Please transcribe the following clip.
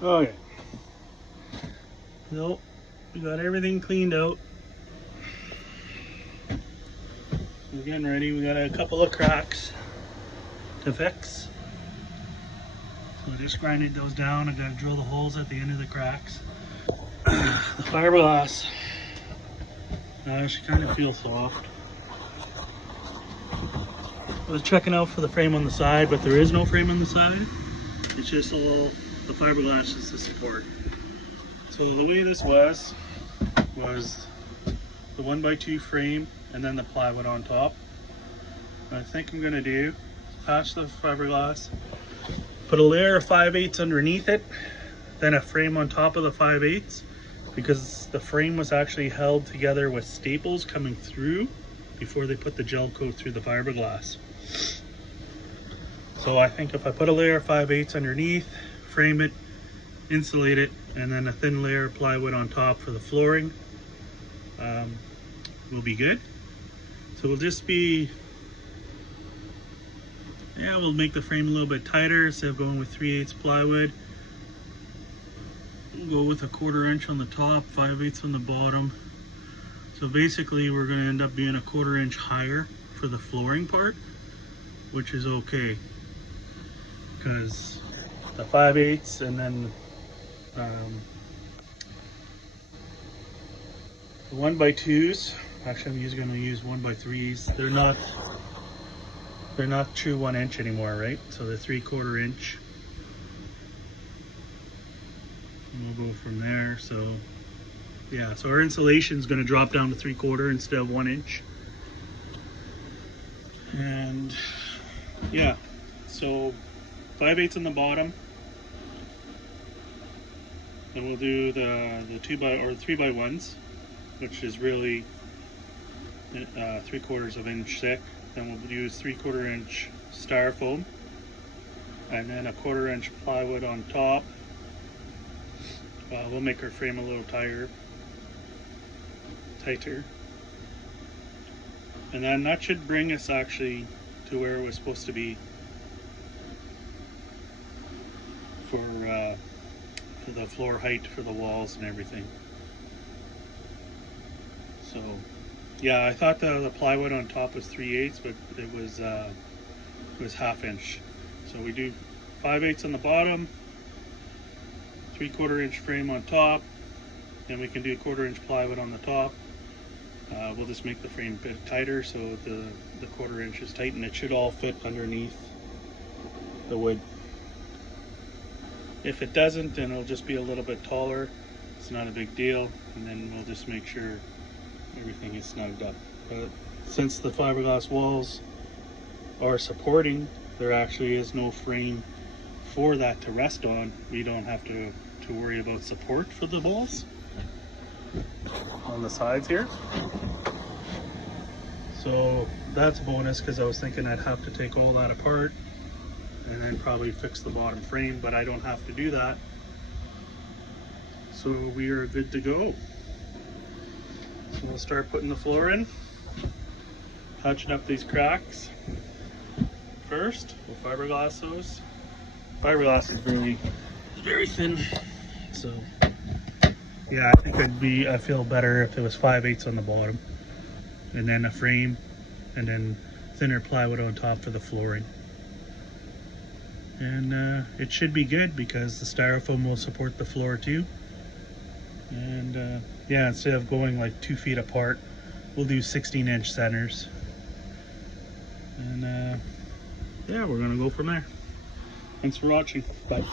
Okay. So we got everything cleaned out. We're getting ready. We got a couple of cracks to fix. So I just grinded those down. I gotta drill the holes at the end of the cracks. The fiberglass actually kind of feels soft. I was checking out for the frame on the side, but there is no frame on the side. It's just all the fiberglass is the support. So the way this was the 1x2 frame and then the plywood on top. What I think I'm gonna do is patch the fiberglass, put a layer of 5/8 underneath it, then a frame on top of the 5/8, because the frame was actually held together with staples coming through before they put the gel coat through the fiberglass. So I think if I put a layer of 5/8 underneath, frame it, insulate it, and then a thin layer of plywood on top for the flooring, we'll be good. So we'll just be, we'll make the frame a little bit tighter. Instead of going with 3/8 plywood, we'll go with a 1/4 inch on the top, 5/8 on the bottom. So basically we're going to end up being a 1/4 inch higher for the flooring part, which is okay, because the 5/8 and then the 1x2s, actually I'm going to use 1x3s. They're not true 1 inch anymore, right? So they're 3/4 inch. And we'll go from there. So yeah, so our insulation is going to drop down to 3/4 instead of 1 inch. And yeah, so 5/8 on the bottom. Then we'll do the 3x1s, which is really 3/4 inch thick. Then we'll use 3/4 inch styrofoam, and then a 1/4 inch plywood on top. We'll make our frame a little tighter. And then that should bring us actually to where it was supposed to be for the floor height for the walls and everything. So yeah, I thought the plywood on top was 3/8, but it was 1/2 inch. So we do 5/8 on the bottom, 3/4 inch frame on top, and we can do 1/4 inch plywood on the top. We'll just make the frame a bit tighter so the 1/4 inch is tight, and it should all fit underneath the wood. If it doesn't, then it'll just be a little bit taller. It's not a big deal, and then we'll just make sure everything is snugged up. But since the fiberglass walls are supporting, there actually is no frame for that to rest on. We don't have to worry about support for the walls on the sides here. So that's a bonus, because I was thinking I'd have to take all that apart and then probably fix the bottom frame, but I don't have to do that. So we are good to go. So we'll start putting the floor in, patching up these cracks first. We'll fiberglass those. Fiberglass is very thin, so yeah, I think I feel better if it was 5/8 on the bottom, and then a frame, and then thinner plywood on top for the flooring. And it should be good, because the styrofoam will support the floor too. And yeah, instead of going like 2 feet apart, we'll do 16-inch centers. And yeah, we're gonna go from there. Thanks for watching. Bye.